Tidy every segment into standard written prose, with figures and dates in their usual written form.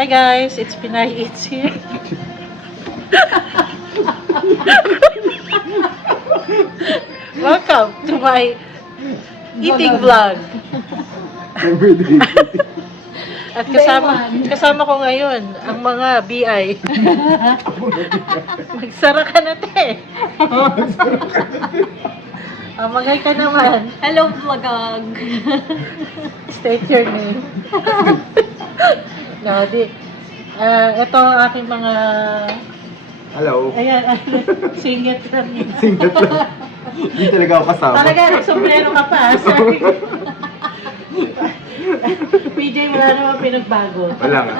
Hi guys, it's Pinay Eats here. Welcome to my eating vlog. At kasama ko ngayon ang mga BI. Magsara ka na, te. Magay ka naman. Hello, vlogag. State your name. No, ito ang aking mga... Hello. Ayan, singit lang yun. Singlet lang. Hindi talaga ako kasama. Talaga, nagsombrero ka pa. Sorry. PJ, wala naman pinagbago. Wala nga.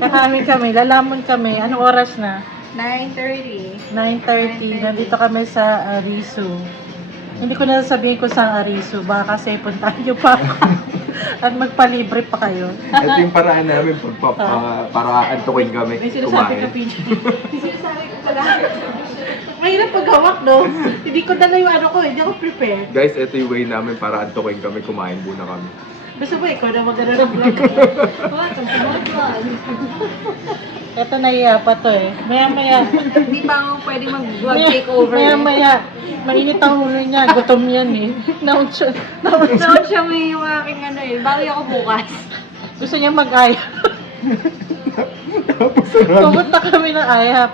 Kakain kami, lalamon kami. Anong oras na? 9:30. 9:30. Nandito kami sa Arisu. Hindi ko na sabihin kung saan Arisu. Baka kasi puntahan nyo pa ako. At magpalibre pa kayo. Ito yung paraan namin para antukin kami. May sinasabi ka, kumain. PJ. May sinasabi ko pala. Mahirap paghawak, no? Hindi ko dala yung ano ko. Hindi ako prepared. Guys, ito yung way namin para antukin kami. Kumain muna kami. Gusto mo, ikaw na magana ng vlog. Ito naiya pa to eh. Maya-maya. Hindi pa ako pwede mag-vlog takeover. Maya-maya. Mainit ang ulo niya. Gutom yan eh. Naon siya. Noon siya may yung aking ano eh. Bali ako bukas. Gusto niya mag-ayap. Tapos sarap. Pumunta kami ng ayap.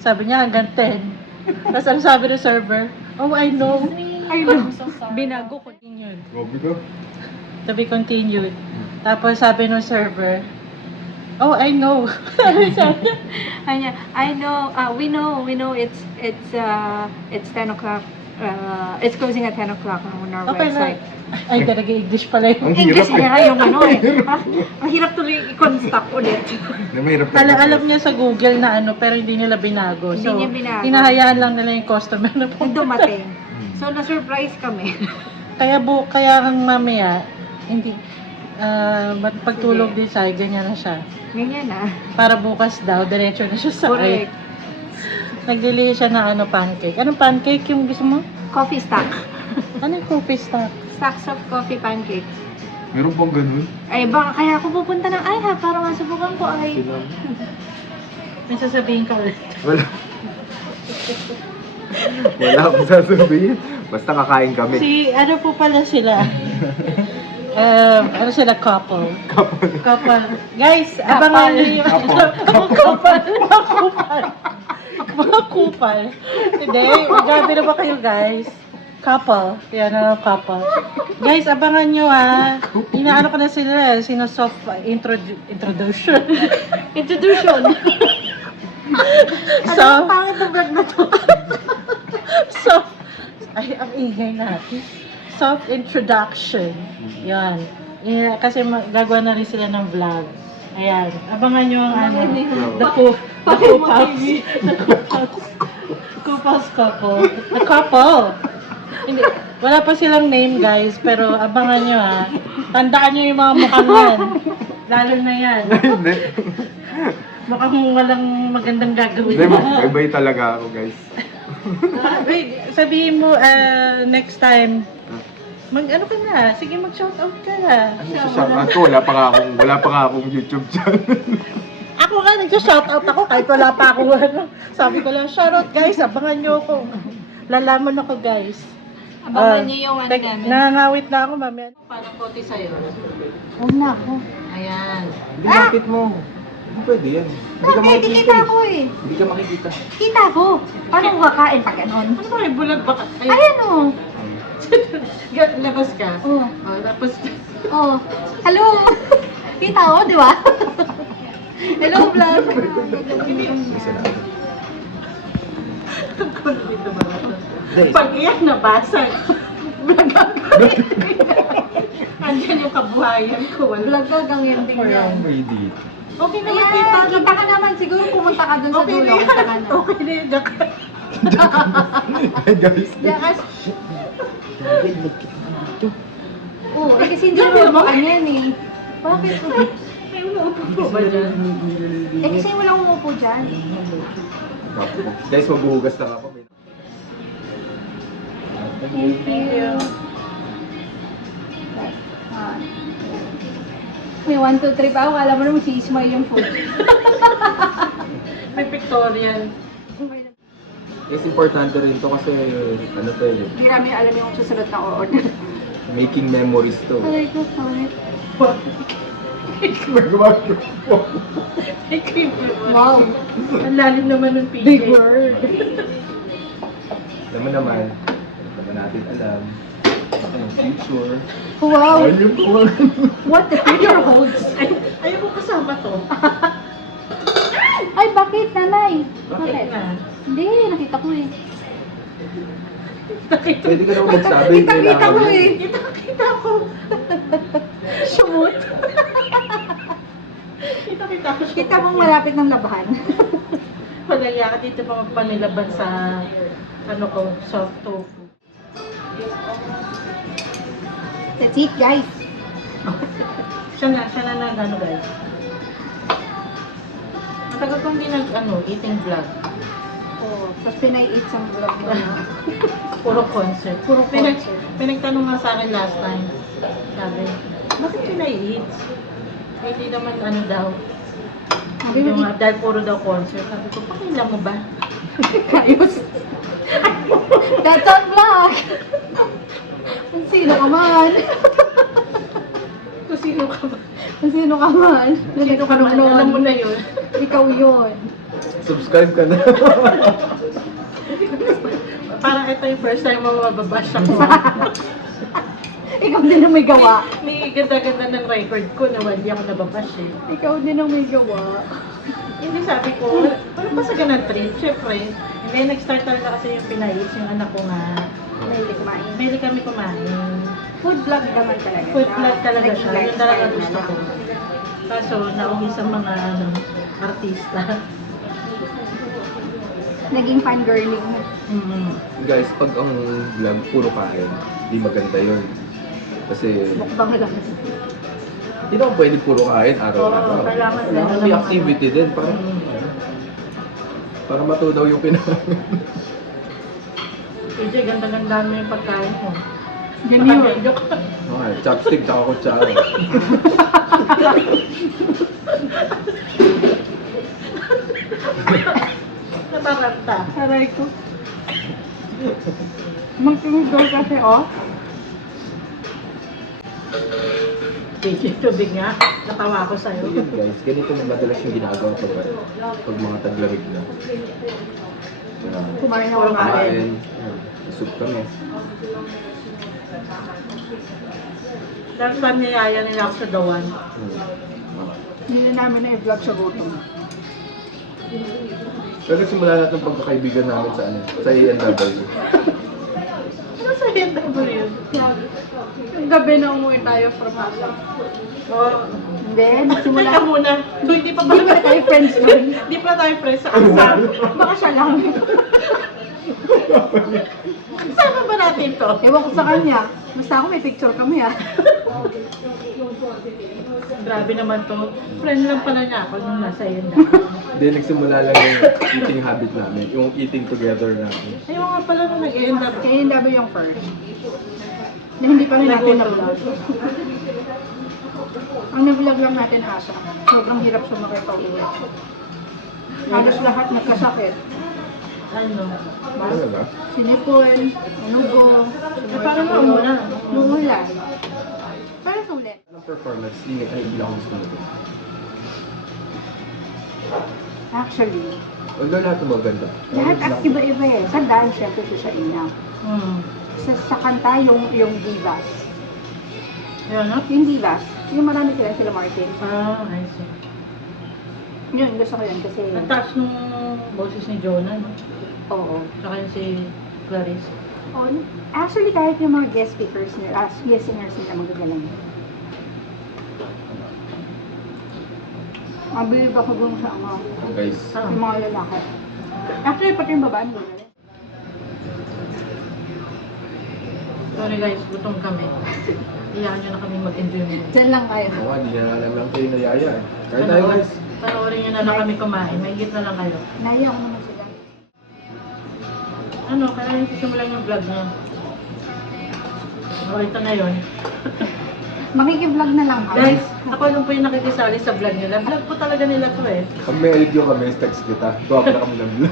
Sabi niya hanggang 10. Tapos ang sabi ng server, oh, I know. I know. Binago ko. Continued. Gobi ko. To be continued. Tapos sabi ng server, oh, I know. Sabi niya, I know. We know. It's 10 o'clock. It's closing at 10 o'clock on our okay na. website. Ay, talaga English pala yun. Ang hirap English niya yung ano eh. Mahirap tuloy i-construct ulit. Na mahirap talaga. Alam niya sa Google na ano, pero hindi nila binago. Hindi So, niya binago. hinahayaan lang nila yung customer na Nung pumunta. dumating. So, na-surprise kami. Kaya ang mamaya, hindi, pagtulog din siya, ganyan na siya. Ganyan na. Para bukas daw, diretso na siya sa Correct. Nagdili siya ng ano, pancake. Anong pancake yung gusto mo? Coffee stack. Ano yung coffee stock? Stacks of coffee pancakes. Meron pang ganun. Ay, baka kaya ako pupunta ng IHA para masubukan ko ay... May sasabihin ka ulit. Wala. Wala akong sasabihin. Basta kakain kami. Ano po pala sila? Ano sila? Couple. Couple. Guys, abangan niyo yung couple. Mga kupal. Hindi, magabi na ba kayo guys? Couple. Yan na couple. Guys, abangan nyo Inaano ko na sila. Sino-soft introduction. Introduction! So, Ano ang pangit na vlog na to? ay, ang ingay natin. Soft introduction. Yan. Kasi gagawa na rin sila ng vlog. Ayan. Abangan nyo ang ano. The couples couple. The couple. Hindi. Wala pa silang name guys, pero abangan nyo Tandaan nyo yung mga mukhang yan. Lalo na yan. Hindi. Mukhang walang magandang gagawin. Hindi, bye-bye talaga ako, guys. Wait, sabihin mo next time. Ano ka na? Sige, mag-shoutout ka na. Shoutout ko, wala pa nga akong YouTube channel. Ako nga, nag-shoutout ako kahit wala pa ako. Sabi ko lang, shoutout guys, abangan nyo ako. Lalaman ako guys. Abangan niyo yung ano namin. Nangangawit na ako, mami. Parang kote sa'yo. Huwag na ako. Ayan. Binakit mo. Hindi pwede yan. Hindi ka Bakit? Kita makikita. ko eh. Hindi ka makikita. Kita ko. Paano ko kakain pa ganon? Ano ba, may bulag ba? Ayan o. Labas ka. Oh. Tapos, Oh. Hello. Kita ko, di ba? Hello, vlog. Isa lang. pag iyak nabasag. Andiyan yung kabuhayan ko. Wala. Vlog ang ending Kaya niya. ang may dito. Okay na Ayan, makita. kita ka naman. Siguro pumunta ka dun sa Okay na dulo. Kita ka yan. na. Okay na yan. Hey guys. Diyakas. Oo, kasi hindi mo naman yan eh. Bakit? May umuupo po ba dyan? Kasi wala akong umupo dyan. Guys, magbuhugas lang ako. Thank you. May 1, 2, 3 pa ako. Alam mo naman, si Ismail yung food. May pictorial. Yes, importante rin to kasi ano to eh, Hindi namin alam yung susunod na order. making memories to. Aray ko, sorry. Wow. Ang lalim naman ng PJ. Big word. Alam mo naman, naman natin alam, ang future. Wow. Ayun yung kuwan. What the future holds? Ayaw mo kasama to. Ay, bakit, nanay? Bakit na? Hindi, nakita ko eh. Pwede ka naman magsabi. Kita ko kailangan eh. Kita ko. Sumut. Kita ko. Kita mong malapit ng labahan. Palaya ka dito pa magpanilaban sa ano ko, soft tofu. That's it, guys. Siya na nag guys. Matagal kong di eating vlog. Oh, tapos pinay-eat sa vlog mo. Puro concert. Puro concert. Pinagtanong nga sa akin last time. Sabi, bakit pinay-eat? Hindi naman daw. Sabi mo, Dahil puro daw concert. Sabi ko, pakailan mo ba? ayos. That's on vlog. Kung sino ka man. Kung sino ka ba? Kung sino ka man. Sino ka naman? Alam mo na yun. Ikaw yun. Subscribe ka na. Parang ito yung first time mo mababash ako. Ikaw din ang may gawa. May ganda-ganda ng record ko na hindi ako nababash eh. Ikaw din ang may gawa. Hindi sabi ko, parang pa sa ganang trip, syempre. And then nag-start talaga kasi yung pinayos, yung anak ko nga. Mahilig kumain. Mahilig kami kumain. Food vlog naman talaga. Food vlog talaga siya. Nag-lifestyle Yung talaga na gusto ko. lang. Kaso, naungi sa mga artista. Naging fangirling. Guys, pag ang vlog puro kain, di maganda yun. Kasi Mukbang lang. hindi naman pwede puro kain araw-araw. Oo, kailangan may activity din para para matunaw yung kinain. PJ, ganda-ganda mo yung pagkain mo. Ganyan. Nakabidyo ka. Okay, chopstick tsaka kutsara. Nataranta. Aray ko. Magtungdol kasi, oh. PJ, tubig nga. Natawa ko So sa'yo. yun guys, ganito na madalas yung ginagawa pag mga taglamig na. Kumain Puro ako kain. Soup kami. Last time niyaya nila ako sa Dawan. Hindi na namin na i-vlog sa gutom. Pero simula natin ang pagkakaibigan namin sa sa A&W. Ano sa NW? Yung gabi na umuwi tayo from Pasig. Oh, Hindi, nagsimula. teka muna. So, hindi pa Hindi pa tayo friends nun. Hindi pa tayo friends sa kasama. Baka siya lang. Kasama ba natin to? Ewan ko sa kanya. Basta ako may picture kami ah. Grabe naman to. Friend lang pala niya ako nung nasa NW. Then nagsimula lang yung eating habit namin, yung eating together namin. Ayaw nga pala nung nag-NW. Kaya hindi ba yung first? Na hindi pa rin natin na-vlog. Ang na-vlog lang natin asa. Sobrang hirap sumakay pa uwi. Halos lahat nagkasakit. Ano? Ano ba? Sinipon, unugo, Parang naumulan. Numulan. Parang sulit. Anong performance? Hindi ako gusto nito. Actually, Although lahat ng maganda. lahat at iba-iba eh. Sa dance, syempre siya ina. Sa kanta, yung divas. Yan, no? Yung divas, yung marami sila Martin. Ah, I see. Yun, gusto ko yun kasi, Ang taas nung boses ni Jonah, no? oo. Saka yung si Clarice. Oh, actually, kahit yung mga guest speakers nila, guest singers nila magagaling. Mabilib ako dun sa Guys, yung mga lalaki. Actually, pati yung babae mo. Sorry guys, gutom kami. Iyakan nyo na kami mag-enjoy mo. Diyan lang kayo. oo nga, di na alam lang kayo nayaya. Kaya tayo guys. Panoorin nyo na lang kami kumain. Mahigit na lang kayo. Naiyak ko naman sila. Ano, kaya yung sisimulan yung vlog niya. O, ito na yun. Makikiblog na lang kami. Guys, ako nung po yung nakikisali sa vlog nila. Vlog po talaga nila to eh. Pag may LDO kami, text kita. Gawa ko na kami ng vlog.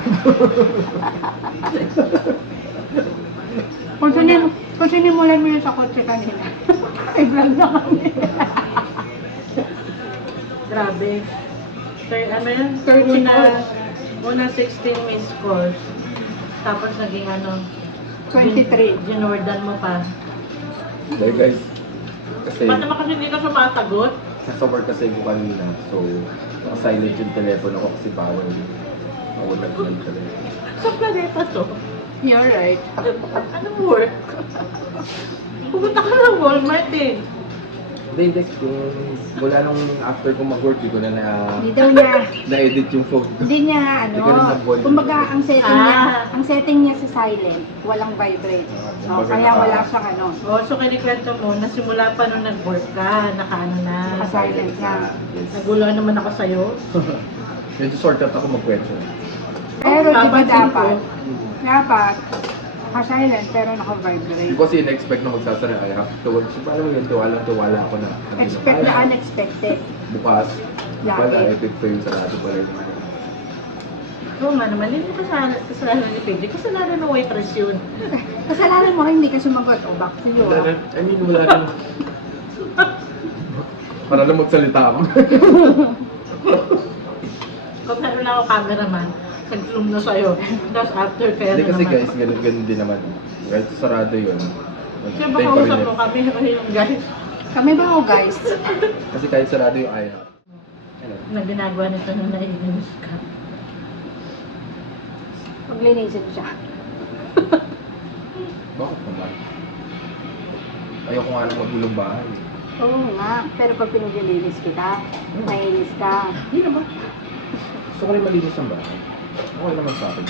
Kung sinimulan mo yun sa kotse kanina, i-vlog na kami. Grabe. Ano yun? 13 Una 16 missed calls. Tapos naging ano, 23. Ginordan mo pa. Dahil guys, kasi Ba't naman kasi hindi ka sumasagot? nasa work kasi ko kanina. So, naka-silent yung telepono ko kasi bawal. Mawalag na yung telepono. Sa planeta to. You're right. Anong work? Pupunta ka ng Walmart eh. Hindi, kung wala nung after ko mag-work, di ko na Hindi daw niya, na-edit yung phone ko. hindi niya Hindi ka rin nag-volume. kumbaga Ah. ang setting niya sa silent, walang vibrate. So, Kumbaga kaya naka- wala siyang ano, Oh, so kinikwento mo, nasimula pa nung nag-work ka, nakaano na. naka-silent na. Yes. Nagulo naman ako sa'yo. Medyo shortcut ako mag-kwento. Pero di ba Papansin dapat, ko, naka-silent pero Hindi naka-vibrate. ko kasi in-expect na magsasara. I have to work. So, parang yun, tiwala ako na. Expect na unexpected. Bukas. Lagi. Wala, epic fail sarado pala yung Oo nga naman, hindi kasalanan ni Pedro. Kasalanan ng waitress yun. Kasalanan mo rin, hindi ka sumagot. O, back to you. I mean, wala na. Para na magsalita ako. Kung meron na ako cameraman, nag-zoom na sa'yo. Tapos after kaya Hindi na kasi naman. guys, ganun din naman. Kahit sarado yun. Siya ba kausap mo kami? Ano yung guys Kami ba o guys? Kasi kahit sarado yung ayaw. Ano? na ginagawa nito nung naiinis ka? Maglinisin siya. Bakit naman? Ayoko nga nang magulong bahay. Oo nga, pero pag pinaglilinis kita, mainis ka. Hindi naman. Gusto ko rin malinis ang bahay. Okay naman sa akin.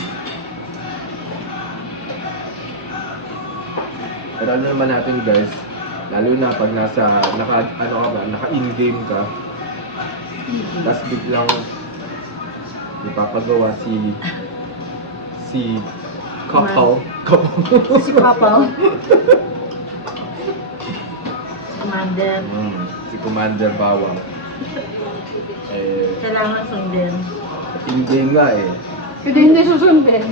Pero ano naman natin guys, lalo na pag naka-in-game ka, tapos biglang ipapagawa si couple. Si Papa. Commander. Si Commander Bawang. Kailangan sundin. In-game nga eh. Pero hindi susundin.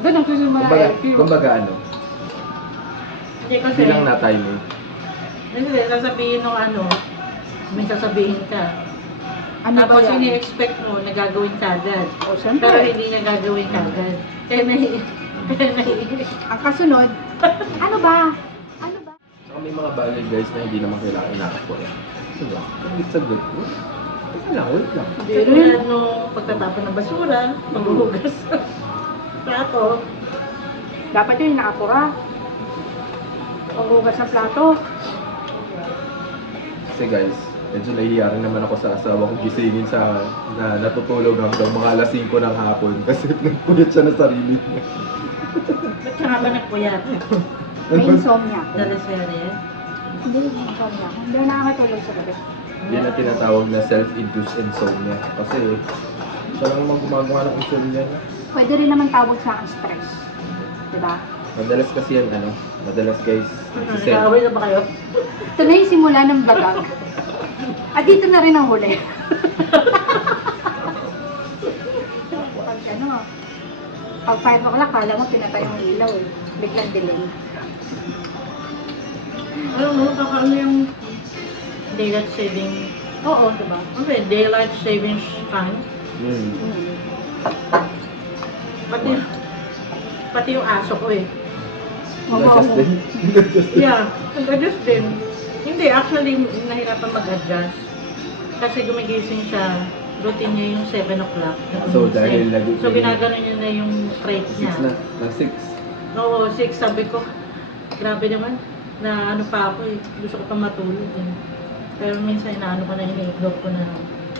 Doon ang susunod na LQ. Kumbaga ano, Hindi kasi, hindi lang na-timing. hindi, sasabihin nung ano, may sasabihin ka. Ano ba Tapos yan? ini-expect mo na gagawin ka agad. O, Pero syempre. hindi niya gagawin ka agad. Kaya naiinis. Ang kasunod, ano ba? Ano ba? Saka may mga bagay guys na hindi naman kailangan inakap yan. Diba? It's a good. Teka lang, wait lang. Tulad nung pagtatapon ng basura, paghuhugas ng plato. Dapat yun nakapura. Paghugas ng plato. Kasi guys, medyo nahihiya rin naman ako sa asawa kong gisingin sa na natutulog hanggang mga alas 5 ng hapon kasi nagpuyat siya na sarili niya. Ba't ka nga ba nagpuyat? May insomnia. Dalaserye? Hindi, insomnia. Hindi ako nakakatulog sa gabi. Yan ang tinatawag na self-induced insomnia. Kasi siya lang naman gumagawa ng insomnia niya. Pwede rin naman tawag sa akin stress. Diba? Madalas kasi yan, madalas guys, si self. Nag-aaway na ba kayo? Ito na yung simula ng bagang. At dito na rin ang huli. Pag ano, pag 5 o'clock, kala mo pinatay yung ilaw eh. Biglang dilim. Alam mo, kakaano yung daylight saving, Oo, diba? okay, daylight savings fund. Hmm. Pati yung aso ko eh. Not just din. Not just din. Yeah, nag-adjust din. Hindi, actually, nahirapan mag-adjust. Kasi gumigising siya, routine niya yung 7 o'clock. So, dahil So, ginaganon niya na yung crate niya. 6 na. Na 6. Oo, 6, sabi ko, grabe naman, na ano pa ako eh, gusto ko pa matulog eh. Pero minsan inaano ko na, ini-ignore ko na,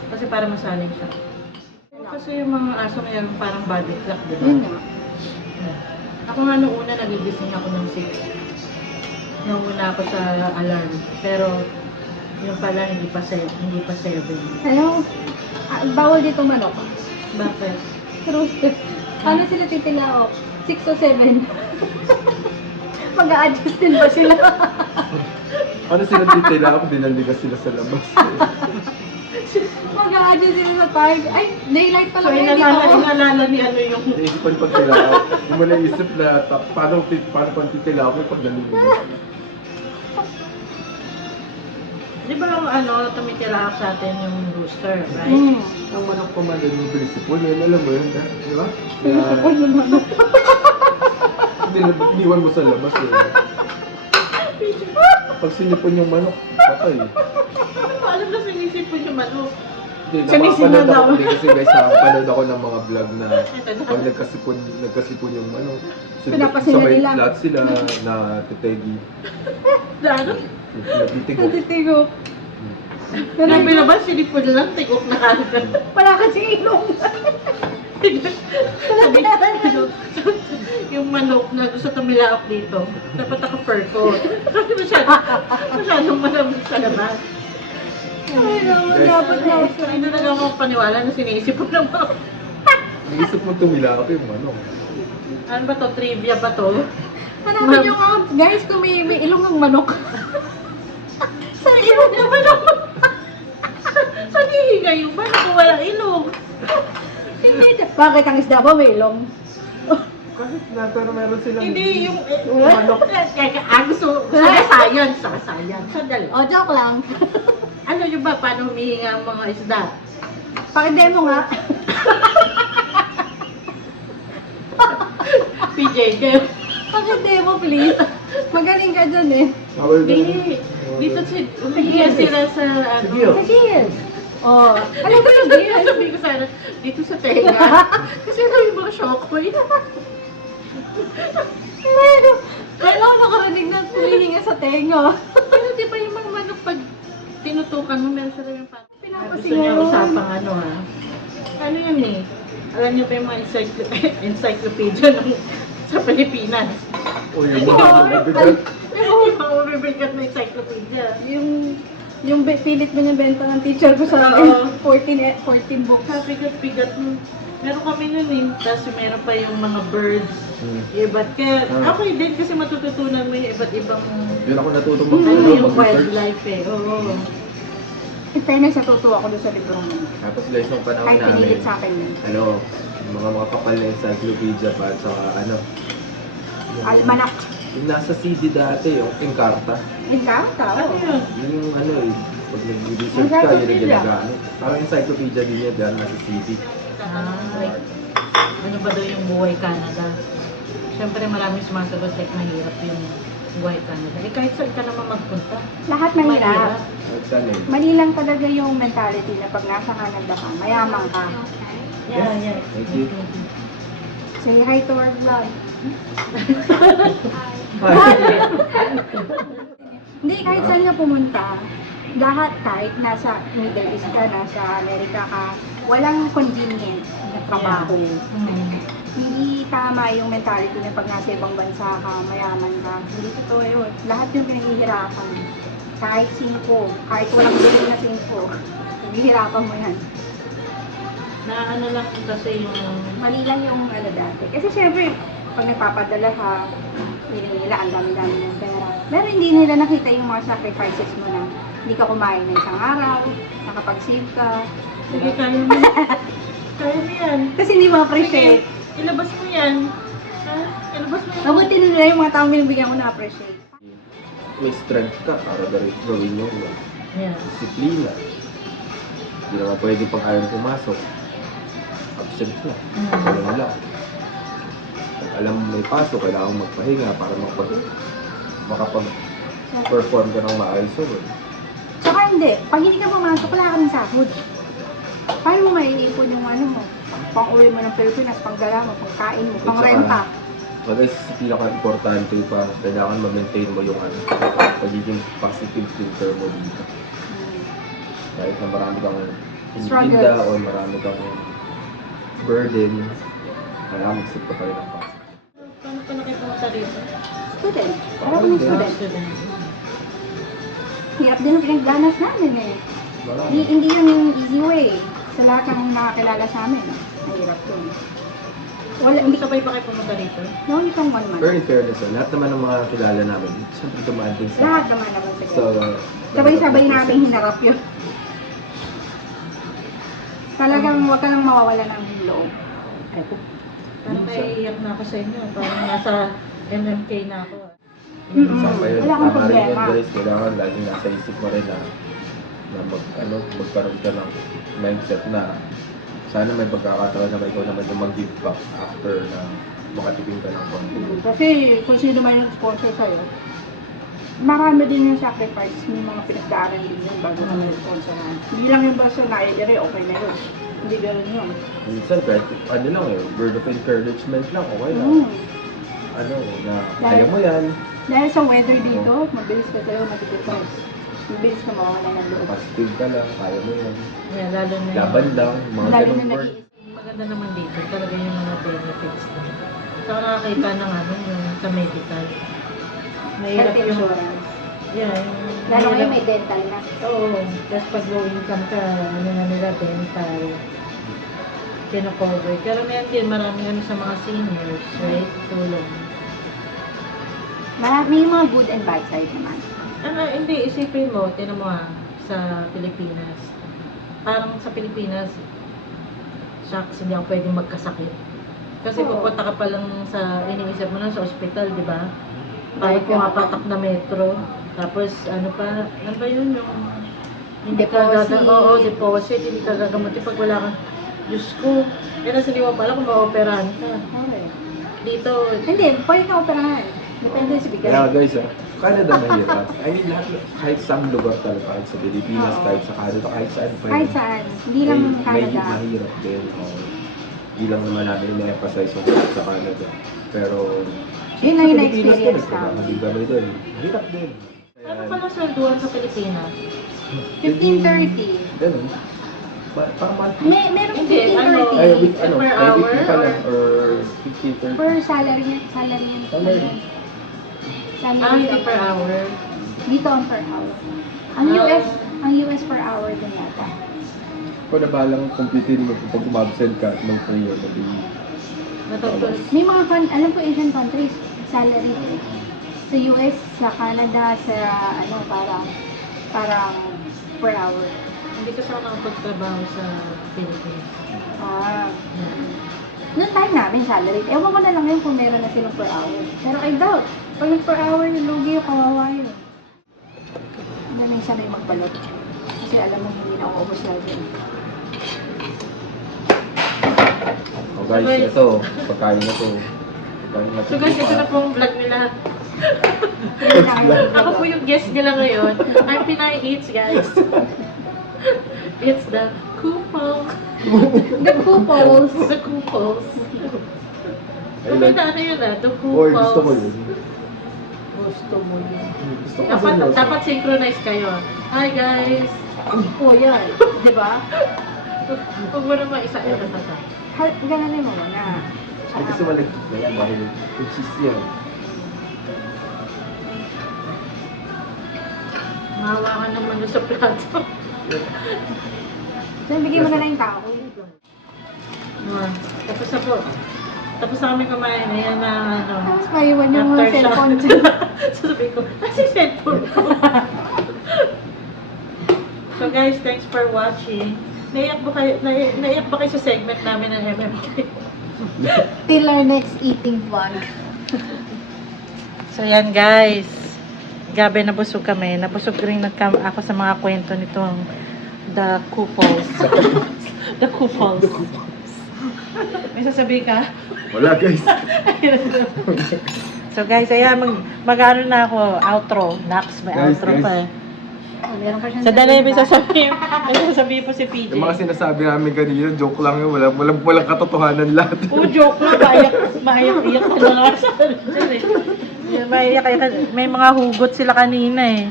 kasi para masanay siya. Kasi yung mga aso ngayon parang body clock, di ba? Yun nga. Ako nga noong una nagigising ako ng 6. Nauna ako sa alarm, pero yung pala hindi pa 7. Ano? Bawal dito manok. Bakit? Roasted. Paano sila titilao? 6 o 7? Mag-a-adjust din ba sila? Ano sila titila ako, dinaligas sila sa labas. Mag-a-adjust sila sa time. Ay, daylight pala So, ngayon dito. inalala ni ano yung... Naisipan pag tila ako. Hindi mo naisip na paano pang titila ako pag naliligas. Di ba ano, tumitira sa atin yung rooster, right? Ang manok pa man din yung prinsipal, yun alam mo yun, di ba? Prinsipal yung manok. Iniwan mo sa labas eh. Pag sinipon yung manok, patay. Alam na sinisipon yung manok. Hindi, Sumisinod napapanood ako. ako. Hindi kasi guys, nakapanood ako ng mga vlog na pag nagkasipon yung manok. Pinapasinod sabay nila. lahat sila na titegi. Lalo? Nagtitigo. Natitigo. Pero pinabas, sinipon lang, tigok na kagad. Wala kasi ilong. Sabi yung manok na gusto tumilaok dito, dapat naka-fur coat. Kasi masyadong malamig sa labas. Ay, naman, dapat na. Hindi na lang ako paniwala na sinisip ko ng manok. Naisip mo tumila ako yung manok. Ano ba to? Trivia ba to? Hanapin nyo nga, guys, kung may ilong ng manok. Sa ilong na manok! Sa hihinga yung manok kung walang ilong. Hindi. Bakit ang isda ba may ilong? Kahit na, pero meron silang... Hindi yung manok. gusto sa science. Sandali. O, joke lang. Ano yung ba? Paano humihinga ang mga isda? Pakidemo nga. PJ, kayo. Pakidemo, please. Magaling ka dyan eh. Bawal na. Hindi. Dito humihinga sila sa ano. Sa gills. Oh, alam ko yung gills. Sabi ko sana, dito sa tenga. Kasi ano yung mga shockwave. Kaya ako nakarinig na humihinga sa tenga. Pero di ba yung mga manok pag tinutukan mo, meron sila yung pato. Gusto Pinapasingaw. niya usapang ano ha. Ano yan eh? Alam niyo ba yung mga encyclopedia ng, sa Pilipinas? O yung mga nabigat. Yung mga mabibigat na encyclopedia. Yung pilit mo benta ng teacher ko sa Oo. 14 books. Bigat-bigat mo. Meron kami nun eh. Tapos meron pa yung mga birds. Iba't kaya, Ah. okay din kasi matututunan mo yung iba't ibang Yun ako natutong ano yung mag-research. wildlife eh. Oo. In fairness, natutuwa ako doon sa librong yun. Tapos guys, nung panahon Kahit namin, pinilit sa akin yun. ano, yung mga kapal na encyclopedia pa, at saka ano, yung- Almanak. Yung nasa CD dati, yung Encarta. Encarta, Ano oh. yun? Yun yung ano eh, pag nag-research ka, yun yung Encyclopedia. ginagamit. Parang encyclopedia din yan, dahil nasa CD. Like, ano ba daw yung buhay Canada? Siyempre maraming sumasagot like mahirap yung buhay Canada. Eh kahit saan ka naman magpunta. Lahat mahirap. At saan eh. Mali lang talaga yung mentality na pag nasa Canada ka, mayaman ka. Yeah. Thank you. Say hi to our vlog. Hindi, kahit saan ka pumunta, lahat kahit nasa Middle East ka, nasa Amerika ka, walang convenient na trabaho. Hindi tama yung mentality na pag nasa ibang bansa ka, mayaman ka. Hindi totoo yun. Lahat yung pinaghihirapan. Kahit 5, kahit walang bilhin na 5, naghihirapan mo yan. Na ano lang kasi yung Mali lang yung ano dati. Kasi syempre, pag nagpapadala ka, hindi nila ang dami-dami ng pera. Pero hindi nila nakita yung mga sacrifices mo na hindi ka kumain ng isang araw, nakapag-save ka. sige kaya mo. Kaya mo yan. Kasi hindi ma-appreciate. Sige, ilabas mo yan. Ha? Ilabas mo yan. Mabuti nila yung mga taong binibigyan ko na-appreciate. May strength ka para gawin yung Yeah. disiplina. Hindi naman pwede pag ayaw pumasok. Absent na. Ano lang. Pag alam mo may pasok, kailangan magpahinga para makapag-perform ka ng maayos. Tsaka hindi, pag hindi ka pumasok, wala ka rin sahod. Paano mo maiipon yung ano mo? Pang-uwi mo ng Pilipinas, pang-dala mo, pang-kain mo, pang-renta. Bagay sa pinaka-importante pa, kailangan ma-maintain mo yung pagiging positive thinker mo dito. Kahit na marami kang Struggle. intinda o marami kang burden, kailangan mag-isip ka pa rin ng positive. Paano ka nakipunta dito? Student. Para kami student. Hirap din ang pinagdanas namin eh. Marami. Hindi yun yung easy way. Sa lahat ng nakakilala sa amin, mahirap yun. Wala, hindi ka Sabay pa kayo pumunta dito? noong isang 1 month. Pero in fairness, lahat naman ng mga kilala namin, siyempre dumaan din sa... Lahat naman naman sa So, sabay-sabay namin hinarap yun. Talagang wag ka lang mawawala ng loob. Parang naiiyak na ako sa inyo. Parang nasa MMK na ako. Sama yun. Wala kang Tama rin yun, problema. guys. Kailangan laging nasa isip mo rin na magkaroon ka ng mindset na sana may pagkakataon na ikaw naman yung mag-give back after na makatipin ka ng konti. Kasi kung sino man yung sponsor sa'yo, marami din yung sacrifice, may mga pinagdaanan din yun bago ka na-sponsoran. Hindi lang yung basta na-idere, okay na yun. Hindi gano'n yun. Minsan kahit ano lang word of encouragement lang, okay lang. Mm. Ano, na kaya mo yan. Dahil sa weather dito, mabilis ka talaga matidepress. Mabilis ka mawawala ng loob. Positive ka lang, kaya mo yan. Yeah, lalo na Laban lang, mga Lalo ganun na word. Maganda naman dito. Talaga yung mga benefits din. Saka nakakita ng ano, yung sa medical. Mahirap Health yung... insurance. Yeah, yung... Lalo mahirap- ngayon may dental na. Oo. Tapos pag low income ka, ano na nila, dental. Kino-cover. Pero meron din maraming ano sa mga seniors, right? Tulong. May mga good and bad side naman. Ano, hindi, isipin mo, tinan mo sa Pilipinas. Parang sa Pilipinas, shucks, hindi ako pwedeng magkasakit. Kasi Oo. pupunta ka pa lang sa, iniisip mo na sa ospital, di ba? Dahil Parang pumapatak na metro. Tapos, ano ba yun, yung... Hindi ka Deposit. oo, deposit, hindi ka gagamutin pag wala kang... Diyos ko, nasa liwa pala kung ma-operahan ka. Okay. Dito, Hindi, pwede ka operahan. Depende sa bigay. Kaya guys, Canada mahirap. I mean, kahit sa lugar talaga, kahit sa Pilipinas, Oo. kahit sa Canada, kahit saan pwede. Kahit saan. Hindi lang Canada. Mahirap din. Hindi lang naman namin ina-emphasize yung sa Canada. Pero, Yun lang yung sa Pilipinas na-experience din, namin. Hindi kami doon. Mahirap din. ano pala swelduhan sa Pilipinas? 15.30. Ganun. Parang monthly. Meron Hindi, ano, 15.30. Ay, with ano, Per per hour weekly pa lang, or- or 15, 30. Per salary yan. Salary yan. Salary. Hindi per hour. Dito ang per hour. Ang US per hour din yata. Kung nabalang computerin mo, pag umabsent ka, mag-prayer, Natapos. May mga, alam ko Asian countries, salary eh. Sa US, sa Canada, sa parang per hour. Hindi kasi ako nakapagtrabaho sa Philippines. Ah. Yeah. Noong time namin, salary. Ewan ko na lang yun kung meron na silang per hour. Pero I doubt. Pag yung per hour, yung lugi yung kawawa yun. Hindi na yung sanay magbalot. Kasi alam mo, hindi na uubos lagi. Oh guys, Guys. ito, pagkain na to. Pagkain na to. So guys, ito na po ang vlog nila. Hindi na kayo Ako po yung guest nila ngayon. I'm Pinay Eats, guys. It's the coupon. The couples. The coupons. Ay, Ano na ano yun The coupons. Oy, gusto ko yun. Gusto mo yun. Gusto ko seryoso. Dapat synchronize kayo. Hi guys. Oh, yan. Di ba? Huwag mo naman isa-isa. Gananin mo na. Ay, kasi malagkit na yan dahil yung cheese yan. Mahawa ka naman doon sa plato. So, bigyan mo na lang yung tao. Tapos na po. Tapos na kami kumain. Ayan na ano. Tapos maiwan yung mga Aftershock. cellphone. Sabi ko, nasa cellphone ko. So guys, thanks for watching. Naiyak ba kayo sa segment namin ng MMK? Till our next eating vlog. So yan guys. Gabi nabusog kami. Nabusog rin ako sa mga kwento nitong The Couples. The Couples. May sasabihin ka? Wala guys. So guys, ayan, mag-ano na ako, outro. Nax, may Guys, outro guys. pa eh. Oh, meron ka siyang Sa dali, may sasabihin, sasabihin po si PJ. Yung mga sinasabi namin kanina, joke lang yun. Walang katotohanan lahat. Oo, joke lang. Maiyak-iyak na lang sa dyan eh. Maiyak-iyak. May mga hugot sila kanina eh.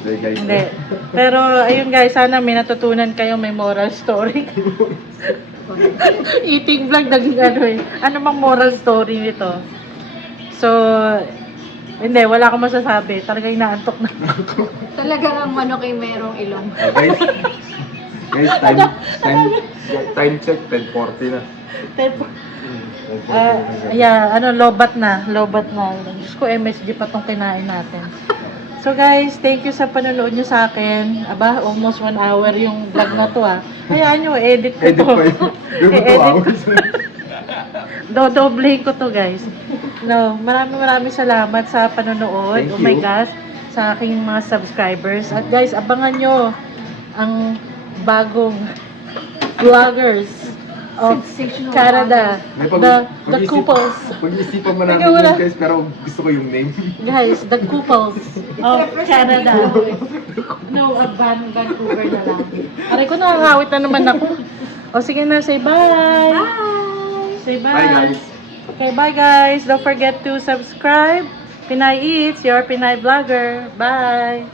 Hindi guys. Hindi. Pero, ayun guys, sana may natutunan kayo, may moral story. Eating vlog, naging ano eh. Ano mang moral story nito? So, hindi, wala akong masasabi. Talaga inaantok na. Talaga lang manok ay merong ilong. Okay. Guys, time check, 10:40 na. Lobat na. Diyos ko, MSG pa tong kinain natin. So guys, thank you sa panonood nyo sa akin. Aba, almost 1 hour yung vlog na to Hayaan nyo, edit ko Edit to. pa yun. Yung 2 hours. Dodoble ko to guys. No, maraming salamat sa panonood. Thank Oh my you. gosh, sa aking mga subscribers. At guys, abangan nyo ang bagong vloggers of Sensational Canada. May The couples. Pag-iisipan mo namin Teka, wala. yun guys, pero gusto ko yung name. Guys, the couples of Canada. No, Vancouver na lang. Aray ko, nakakawit na naman ako. O sige na, say bye. Bye! Say bye. Bye guys. Okay, bye guys. Don't forget to subscribe. Pinay Eats, your Pinay Vlogger. Bye.